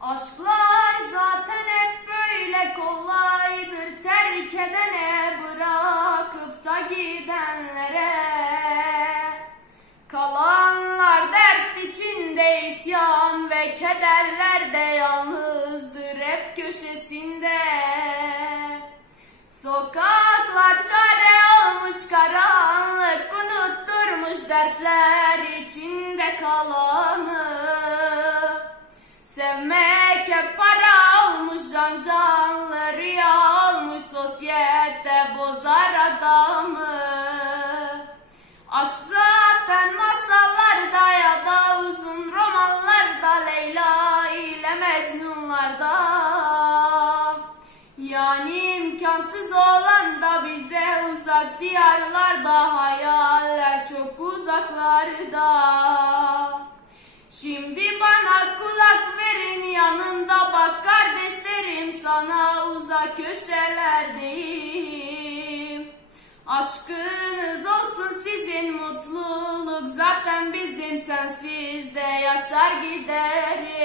Aşklar zaten hep böyle kolaydır terk edene bırakıp da gidenlere. Kalanlar dert içinde isyan ve kederlerde yalnızdır hep köşesinde. Sokaklar çare olmuş karanlık unutturmuş dertler içinde kalanı. Sevmek bozar adamı. Aşk zaten masallarda ya da uzun romanlarda Leyla ile Mecnunlarda. Yani imkansız olan da bize uzak diyarlarda hayaller çok uzaklarda. Şimdi bana kulak verin yanımda bak kardeşlerim sana uzak köşelerdeyim. Aşkınız olsun sizin mutluluk zaten bizim sensiz de yaşar giderim.